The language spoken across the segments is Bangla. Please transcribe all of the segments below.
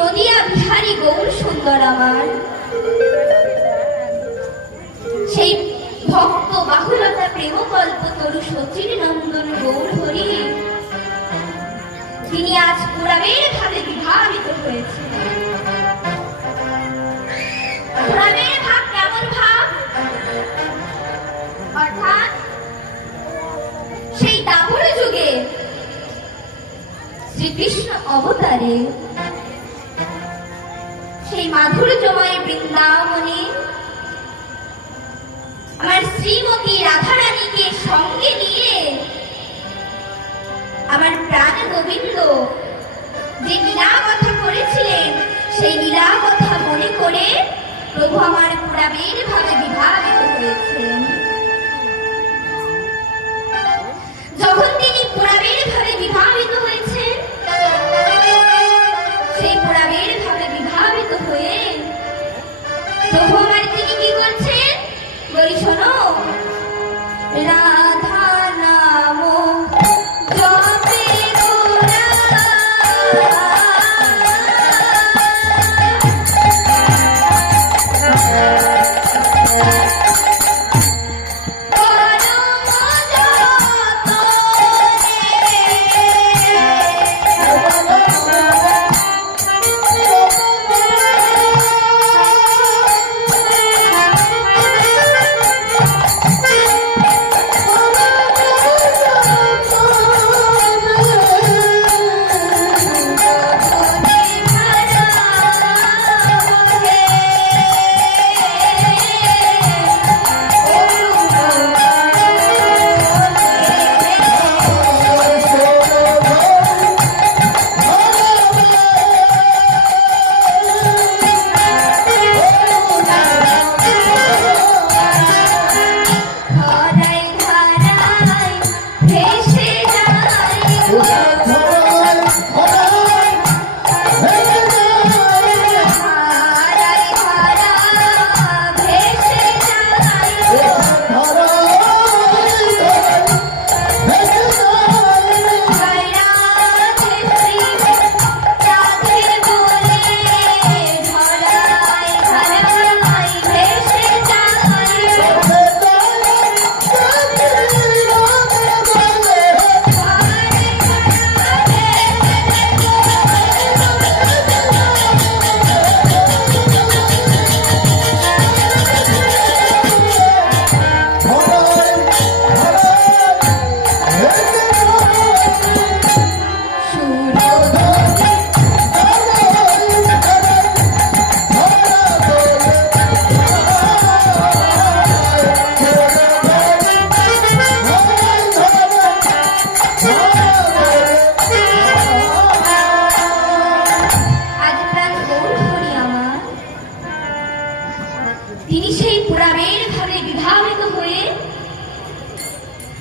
নদিয়া বিহারী গৌর সুন্দর আমার, সেই ভক্ত বাহুলতা প্রেম কল্প তরু সচির নন্দন গৌর হরি, তিনি আজ পুরাণের ভাবে বিভাবিত হয়েছে। পুরাণের ভাব কেমন ভাব? অর্থাৎ সেই দাপর যুগে শ্রীকৃষ্ণ অবতারে সেই মাধুর্যময় বৃন্দাবনে আমার শ্রীমতী রাধারানীকে সঙ্গে নিয়ে আমার প্রাণ গোবিন্দ যে লীলা কথা করেছিলেন, সেই লীলা কথা মনে করে প্রভু আমার পুরাণের ভাবে বিভাবিত হয়েছেন। যখন তিনি পুরাণের ভাবে বিভাবিত হয়েছেন, সেই পুরাণের ভাবে বিভাবিত হয়ে প্রভু আমার তিনি কি করছেন বলি শোনো, রাধা নাম জপে গোরা, তিনি সেই পুরাণের ভাবে বিভাবিত হয়ে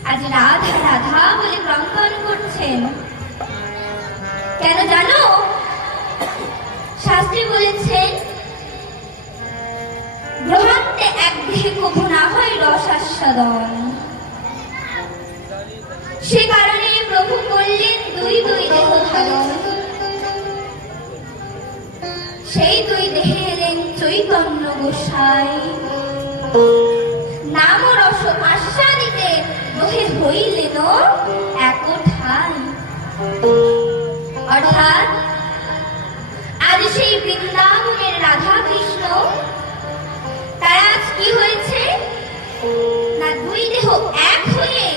আজ রাধা রাধা বলে ক্রন্দন করছেন। কেন জানো? শাস্ত্রী বলেছেন, গ্রহান্তে এক দেহে কভু না হয় রসাস্বাদন। সে কারণে প্রভু করলেন দুই দুই দেহ ধারণ। সেই দুই দেহে এলেন চৈতন্য গোসাই, নাম রস আস্বাদিতে দোহে হইলেন এক ঠাই। অর্থাৎ আজ সেই বৃন্দাবনের রাধা কৃষ্ণ তারা আজ কি হয়েছে না, দুই দেহ এক হয়ে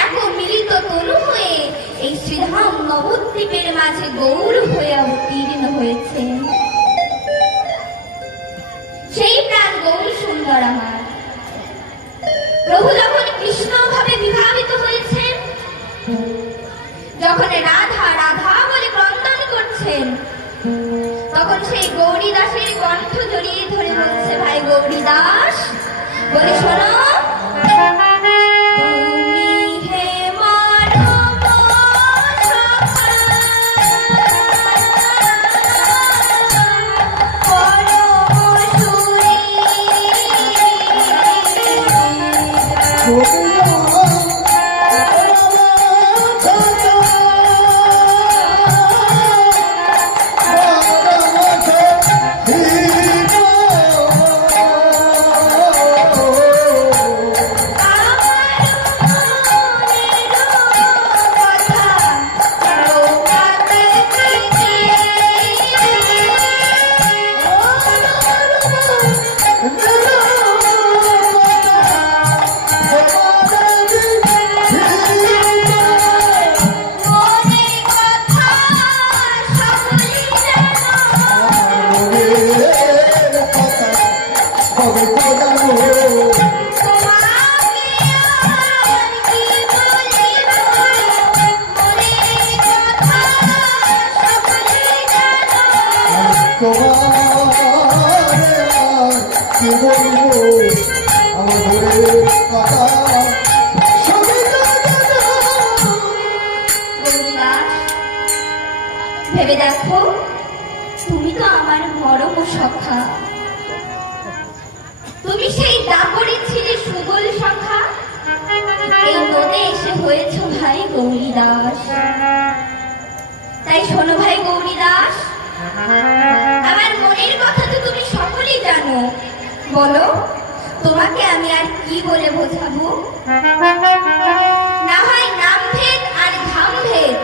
এক মিলিত তনু হয়ে এই শ্রীধাম নবদ্বীপের মাঝে গৌর হয়ে অবতীর্ণ হয়েছে। সেই প্রাণ গৌর সুন্দর আমার প্রভু যখন কৃষ্ণ ভাবে বিভাবিত হয়েছেন, যখন রাধা রাধা বলে ক্রন্দন করছেন, তখন সেই গৌরী দাসের কণ্ঠ জড়িয়ে ধরে বলছে, ভাই গৌরী দাস বলে শোনো, Oh কি বলবো আমার মনের কথা সবই তো জানা। গৌরীদাস, ভেবে দেখো, তুমি তো আমার মরম সখা। তুমি সেই দাপরে ছিলে সুবল সখা, এই নদে এসে হয়েছ ভাই গৌরীদাস। তাই শোনো ভাই গৌরীদাস, আমার মনের কথা তো তুমি সকলেই জানো। বলো, তোমাকে আমি আর কি বলে বোঝাবো? না হয় নাম ভেদ আর ধাম ভেদ,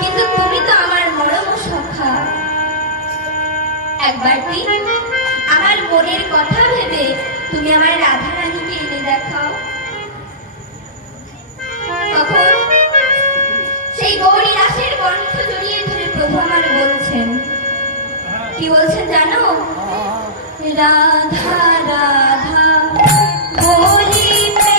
কিন্তু তুমি তো আমার মরম সখা। একবারটি আমার মনের কথা ভেবে তুমি আমার রাধারানীকে এনে দেখাও। তখন সেই গৌরী দাসের কণ্ঠ জড়িয়ে ধরে প্রভু আমার বলছেন, কি বলছেন জানো? রাধা রাধা বলিতে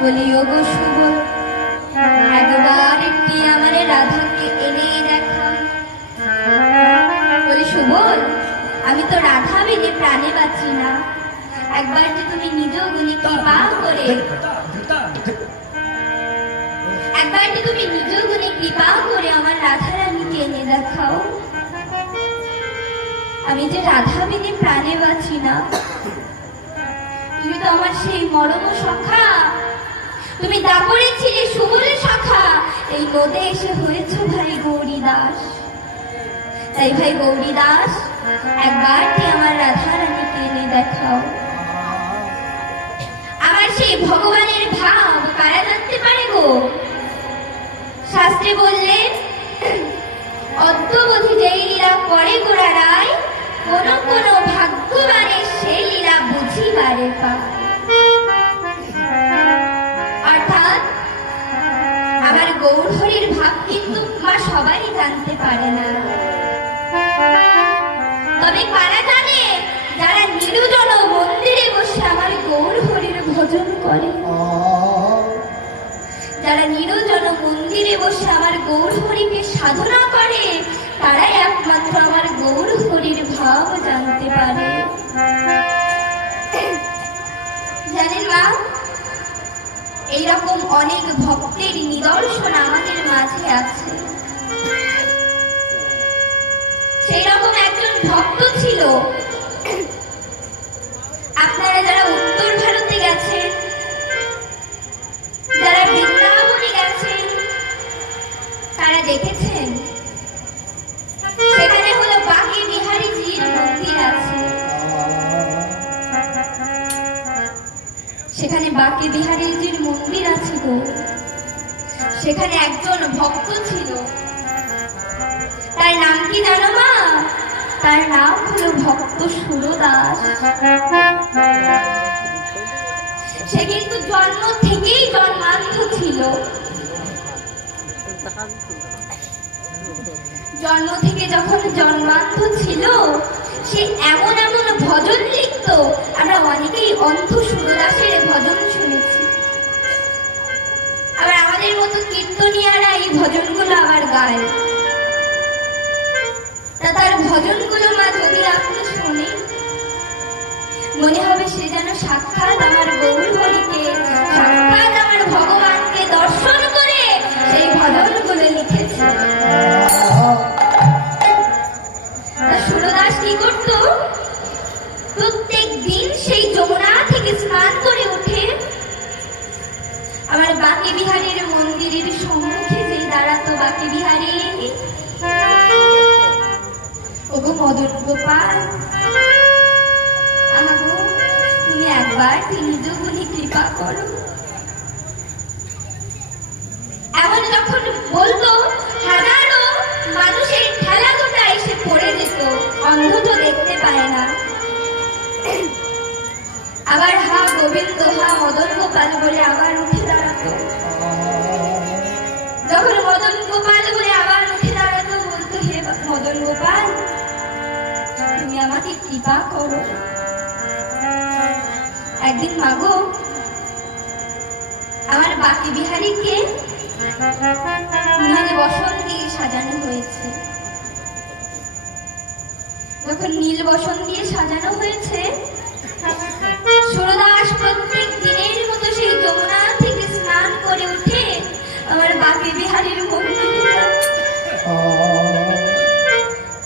বলি, ওগো শুভ, একবার একটি আমার রাধাকে এনে দেখা। বলি, সুবল, আমি তো রাধা বিনে প্রাণে বাঁচি না, একবার যে তুমি নিজ গুণে কৃপা করে, একবার যে তুমি নিজ গুণে কৃপা করে আমার রাধারানীকে এনে দেখাও। আমি যে রাধা বিনে প্রাণে বাঁচি না, তুমি তো আমার সেই মরম সখা, তুমি দাপরে ছিলে সুবল সখা, এই নদে এসে হয়েছ ভাই গৌরী দাস। তাই ভাই গৌরী দাস, একবারটি আমার রাধারানীকে এনে দেখাও। আমার সেই ভগবানের ভাব কারা জানতে পারে গো? শাস্ত্রে বললেন, অদ্যবধি যেই লীলা করে গোরা রায়, কোন কোন ভাগ্যবানের সেই লীলা বুঝিবারে পায়। অর্থাৎ আমার গৌরহরির ভাব কিন্তু মা সবাই জানতে পারে না, তবে কারা জানে? যারা নিরুজন মন্দিরে বসে আমার গৌরহরির ভজন করে, যারা নিরুজন মন্দিরে বসে আমার গৌরহরিকে সাধনা করে, তারাই একমাত্র আমার গৌরহরির ভাব জানতে পারে। জানেন মা, এইরকম অনেক ভক্তের নিদর্শন আমাদের মাঝে আছে। সেই রকম একজন ভক্ত ছিল। আপনারা যারা উত্তর ভারতে গেছেন, যারা বৃন্দাবনে গেছেন, তারা দেখেছেন সেখানে হলো বাঁকে বিহারীজির মন্দির আছে। সেখানে বাঁকে বিহারীজির মন্দির আছে গো। সেখানে একজন ভক্ত ছিল, তার নাম কি তার নাম হলো ভক্ত সুরদাস। সে কিন্তু জন্ম থেকেই জন্মান্ধ ছিল। জন্ম থেকে যখন জন্মান্ধ ছিল, সে এমন এমন ভজন লিখত, আমরা অনেকেই অন্ধ সুরদাসের ভজন শুনেছি। আবার আমাদের মতো কীর্তনিয়ারা এই ভজনগুলো আবার গায়। তা তার ভজনগুলো মা যদি আপনি শোনেন, মনে হবে সে যেন সাক্ষাৎ আমার গৌর হরিকে, সাক্ষাৎ আমার ভগবানকে দর্শন করে সেই ভজনগুলো লিখেছে। সুরদাস কি করত? প্রত্যেক দিন সেই যমুনা থেকে স্নান করে উঠে আমার বাঁকে বিহারীর মন্দিরের সম্মুখে যেই দাঁড়াতো, বাঁকে বিহারী, ওগো মদন গোপাল, আমাগো তুমি একবার নিজ গুণে কৃপা করো। এমন যখন বলতো, হাজারো মানুষের ঠেলা গোটা এসে পড়ে যেত, অন্ধ তো দেখতে পায় না। আবার হা গোবিন্দ, হা মদন গোপাল বলে আবার উঠে দাঁড়াতো। যখন মদন গোপাল বলে আবার উঠে দাঁড়াতো, বলতো, হে মদন গোপাল, তুমি আমাকে কৃপা করো। একদিন মাগো, আমার বাঁকে বিহারীকে নীল বসন দিয়ে সাজানো হয়েছে। যখন নীল বসন দিয়ে সাজানো হয়েছে, সুরদাস প্রত্যেক দিনের মতো সেই যমুনা থেকে স্নান করে উঠে আমার বাঁকে বিহারীর মন্দিরে যায়।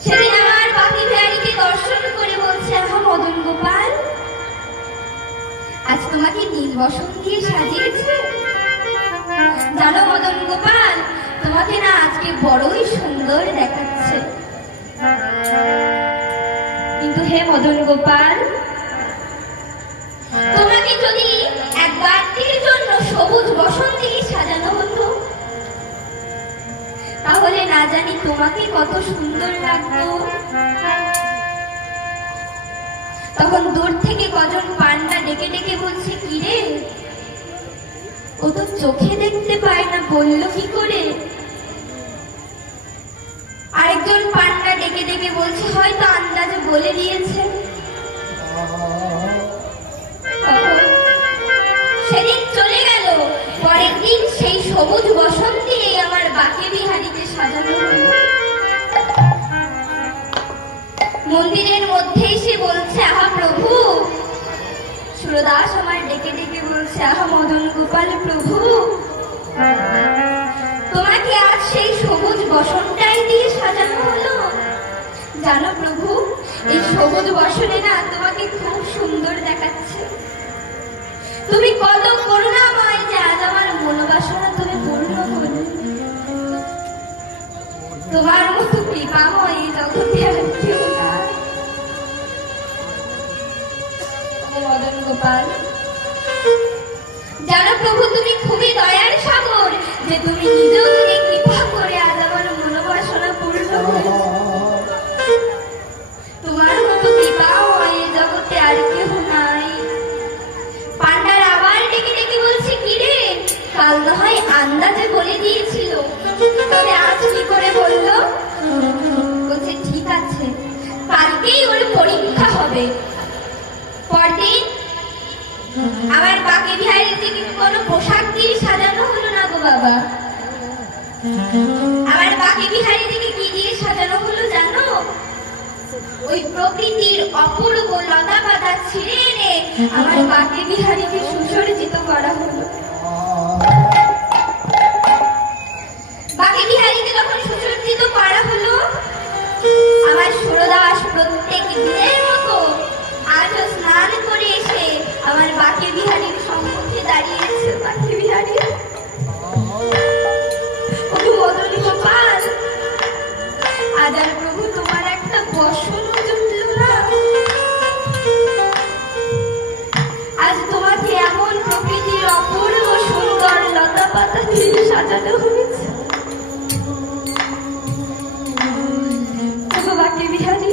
সেদিন আমার বাঁকে বিহারীকে দর্শন করে বলছে, আহা মদন গোপাল, আজ তোমাকে নীল বসন দিয়ে সাজিয়েছে। জানো মদন গোপাল, তোমাকে না আজকে বড়ই সুন্দর দেখাচ্ছে। কিন্তু হে মদন গোপাল, তোমাকে যদি একবারটির জন্য সবুজ বসন দিয়ে সাজানো হতো, তাহলে না জানি তোমাকে কত সুন্দর লাগতো। তখন দূর থেকে কজন পান্ডা ডেকে ডেকে বলছে, কি রে, ও তো চোখে দেখতে পায় না, বললো কি করে? আরেকজন পান্ডা ডেকে ডেকে বলছে, হয়তো আন্দাজে বলে দিয়েছে। সেদিন চলে গেল। পরের দিন সেই সবুজ বসন দিয়ে আমার বাঁকে বিহারীকে সাজানো হলো। মন্দিরের মধ্যেই সে বলছে, আহা প্রভু, সুরদাস আমার ডেকে ডেকে বলছে, আহা মদন গোপাল প্রভু, তোমাকে আজ সেই সবুজ বসনটাই দিয়ে সাজানো হলো। জানো প্রভু, এই সবুজ বসনে না তোমাকে খুব সুন্দর দেখাচ্ছে। তুমি কত করুণাময় যে আজ আমার মনোবাসনা তুমি পূর্ণ করলে। তোমার মতো কৃপাময় এই জগতে আর কেউ না। মদন গোপাল, জানো প্রভু, তুমি খুবই দয়ার সাগর যে তুমি নিজ দিনে কৃপা করে আজ আমার মনোবাসনা পূর্ণ করেছ। তোমার মতো কৃপাময় এই জগতে আর কেউ নাই। পান্ডার আবার ডেকে ডেকে বলছে, কি রে, কাল না হয় আন্দাজে বলে দিয়েছিল, তবে আজ কি করে বললো? বলছে, ঠিক আছে, কালকেই ওর পরীক্ষা হবে। পরদিন আমার বাঁকে বিহারীকে কোনো পোশাক দিয়ে সাজানো হলো না গো বাবা। আমার বাঁকে বিহারীকে কি দিয়ে সাজানো হলো জানো? ওই প্রকৃতির অপূর্ব লতা পাতা ছিঁড়ে এনে আমার বাঁকে বিহারীকে সুসজ্জিত করা হলো। বাঁকে বিহারীকে যখন সুসজ্জিত করা হলো, আমার সুরদাস প্রত্যেক দিনের মতো আজও স্নান করে এসে আমার বাঁকে বিহারীর সম্মুখে দাঁড়িয়েছে। বাঁকে বিহারী, মদন গোপাল, আজ আর প্রভু তোমার একটা বসন জুটল না। আজ তোমাকে এমন প্রকৃতির অপূর্ব সুন্দর লতা পাতা দিয়ে সাজানো হয়েছে। বাঁকে বিহারী,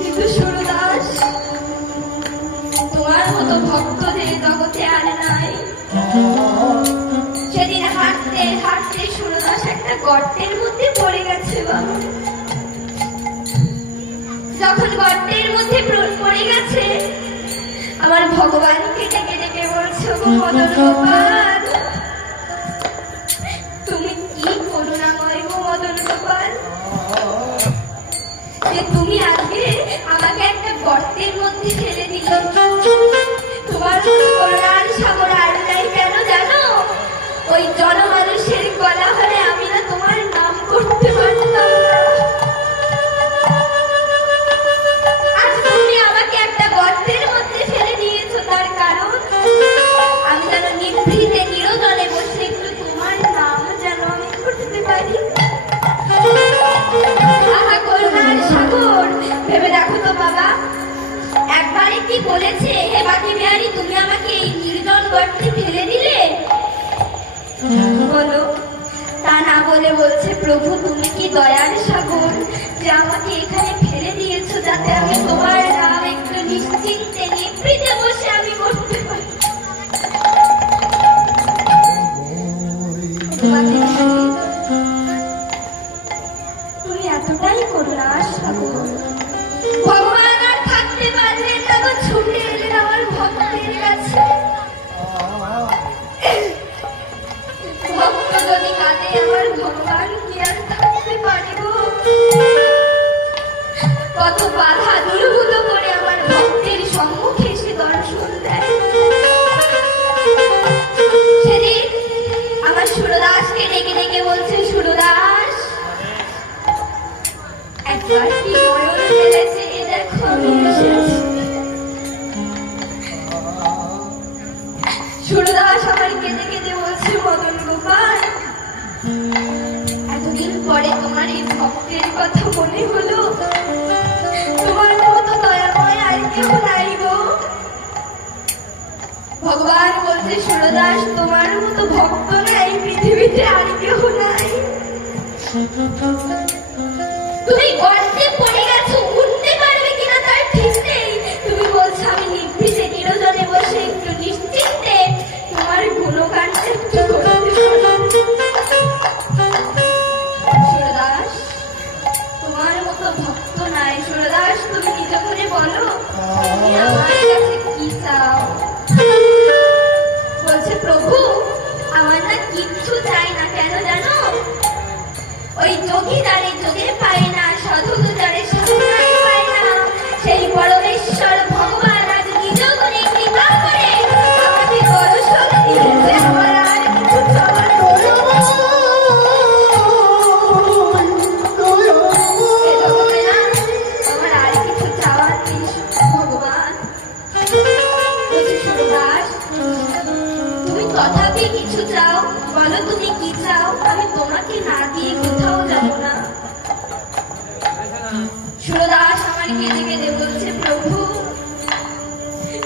কিন্তু সুরদাস, তোমার মতো ভক্ত যে জগতে আর নাই। সেদিন হাঁটতে হাঁটতে সুরদাস একটা গর্তের মধ্যে পড়ে গেছে বাবা। যখন গর্তের মধ্যে পড়ে গেছে, আমার ভগবানকে ডেকে ডেকে বলছে, "ও মদন গোপাল, তুমি কি করুণাময় গো মদন গোপাল, যে তুমি আজকে আমাকে একটা গর্তের মধ্যে ফেলে দিল। তোমার করুণার সাগর আর নাই কেন জানো? ওই জনমানুষের গলা হলে আমি না তোমার নাম করতে পারতাম না। আজ তুমি আমাকে একটা গর্তের মধ্যে ফেলে দিয়েছো, তার কারণ আমি যেন নিভৃতে নিরজনে বসে একটু তোমার নাম যেন আমি করতে পারি। আহা করুণার সাগর, ভেবে দেখো তো বাবা, একবারে কি বলেছে, হে বাকি বিহারী, তুমি আমাকে এই নির্জন গর্তে ফেলে দিলে? বলো। তা না বলে বলছে, প্রভু তুমি কি দয়ার সাগর, যে আমাকে এখানে ফেলে দিয়েছো যাতে আমি তোমার নাম একটু নিশ্চিন্তে নিভৃতে বসে আমি করতে পারি। বাকি বিহারী, তুমি এতটাই করুণার সাগর। ভগবান আর থাকতে পারলেন না গো, ছুটে এলেন আমার ভক্তের কাছে। ভক্ত যদি কাঁদে, আমার ভগবান কি আর থাকতে পারে গো? কত বাধা দুর্ভূত করে আমার ভক্তের সম্মুখে এসে দর্শন দেয়। সেদিন আমার সুরদাসকে ডেকে ডেকে বলছে, সুরদাস, একবার কি নয়ন ফেলেছে, দেখো আমি এসেছি। সুরদাস আমার কেঁদে কেঁদে বলছে, মদন গোপাল, এতদিন পরে তোমার এই ভক্তের কথা মনে হলো। তোমার মতো দয়াময় আর কেউ নাই গো। ভগবান বলছে, সুরদাস, তোমার মতো ভক্ত নাই পৃথিবীতে আর কেউ নাই। তুমি গর্তে পড়ে গেছো, উঠতে পারবে কিনা তার ঠিক নেই। তুমি বলছো আমি নিভৃতে নিরজনে বসে একটু নিশ্চিন্তে তোমার গুণগান একটু করতে পারি। সুরদাস, তোমার মতো ভক্ত নাই। সুরদাস, তুমি নিজ করে বলো, তুমি আমার কাছে কি চাও? বলছে, প্রভু, আমার না কিচ্ছু চাই না। কেন জানো? ওই যোগী যারে যোগে পায় না, সাধু যারে সাধনায় পায় না, সেই পরমেশ্বর ভগবান আজ নিজ গুণে কৃপা করে আমাকে দর্শন দিয়েছে। আমার আর কিছু চাওয়ার নেই। এ জগতে না আমার আর কিছু চাওয়ার নেই ভগবান। বলছে, সুরদাস, তুমি তথাপি কিছু চাও, বলো তুমি কি চাও? আমি তোমাকে না দিয়ে কোথাও যাব না। সুরদাস আমার কেঁদে কেঁদে বলছে, প্রভু,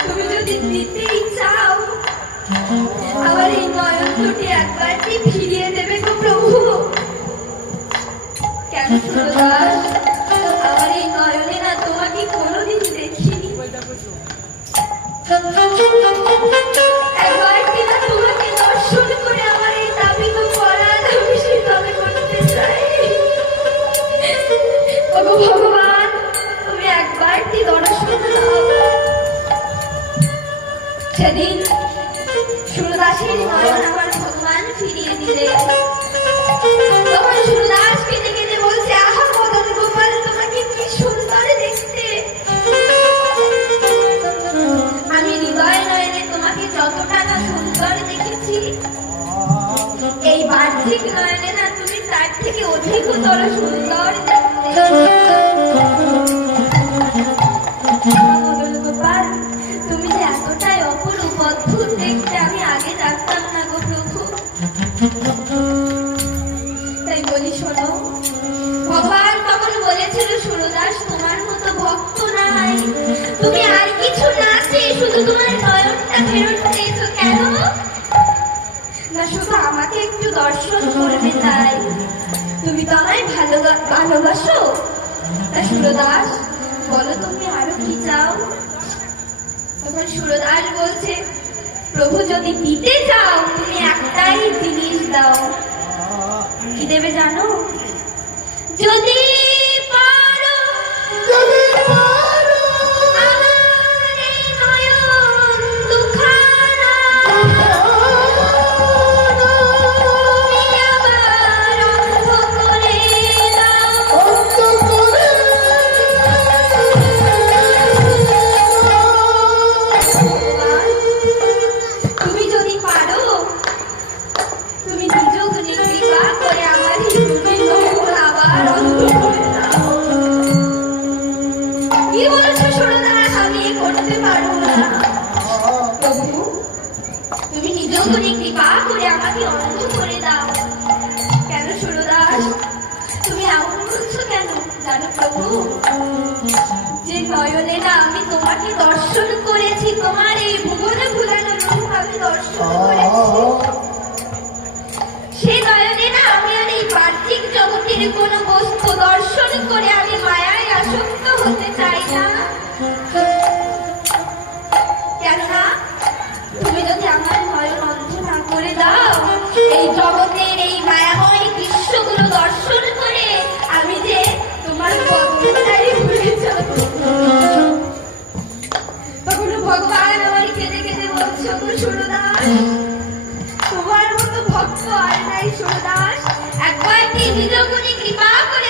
তুমি যদি দিতেই চাও, আমার এই নয়ন দুটি একবারটি ফিরিয়ে দেবে গো প্রভু। কেন সুরদাস, আমার এই নয়নে না তোমাকে কোনোদিন দেখিনি। একবার কিনা তোমাকে দর্শন করে আমার এই দাবি তো করার আমি সেভাবে করতে চাই। ওগো ভগবান, তুমি একবার কি দর্শন দাও। সেদিন সুরদাসের নয়ন আমার ভগবান ফিরিয়ে দিলে। তখন সুরদাস কেঁদে কেঁদে বলছে, আহা মদন গোপাল, তোমাকে কি সুন্দর দেখতে। আমি হৃদয় নয়নে তোমাকে যতটা না সুন্দর দেখেছি, এই বাহ্যিক নয়নে না তুমি তার থেকে অধিকতর সুন্দর দেখতে। মদন গোপাল, তুমি যে এতটাই অপরূপ অদ্ভুত দেখতে আমি আগে জানতাম না গো প্রভু। তাই বলি শোনো, ভগবান তখন বলেছিল, সুরদাস, তোমার মতো ভক্ত নাই। তুমি আর কিছু না চেয়ে শুধু তোমার নয়নটা ফেরত চেয়েছো। কেন না? শুধু আমাকে একটু দর্শন করবে তাই। তুমি তো আমায় ভালোবাসো, তা সুরদাস বলো তুমি আরো কি চাও? তখন সুরদাস বলছে, প্রভু যদি দিতে চাও তুমি একটাই জিনিস দাও। কি দেবে জানো? যদি পারো যদি পারো আমার এই নয়ন দুখানা তুমি আবার অন্ধ করে দাও। অন্ত করে তুমি যদি পারো তুমি নিজ গুণে কৃপা করে আমার এই দুটি নয়ন আবার অন্ধ করে দাও। কি বলেছো সুরদাস? আমি এ করতে পারবো না। প্রভু তুমি নিজ গুণে কৃপা করে আমাকে অন্ধ করে দাও। কেন সুরদাস তুমি এমন বলছো কেন? জানো প্রভু, যে নয়নে না আমি তোমাকে দর্শন করেছি, তোমার এই ভুবনে ভুলানো রূপ আমি দর্শন করেছি, সে নয়নে না আমি আর এই বাহ্যিক জগতের কোন বস্তু দর্শন করে আমি মায়ায় আসক্ত হতে চাই না। কেননা তুমি যদি আমার নয়ন অন্ধ না করে দাও, এই জগতের এই মায়াময় দৃশ্যগুলো দর্শন করে আমি যে তোমার বদ্ধতায় ভুলে যাব। তখন ভগবান আমার কেঁদে কেঁদে বলছো, গো সুরদাস তোমার মতো ভক্ত আর নাই সুরদাস, একবার কি নিজ গুণে কৃপা করে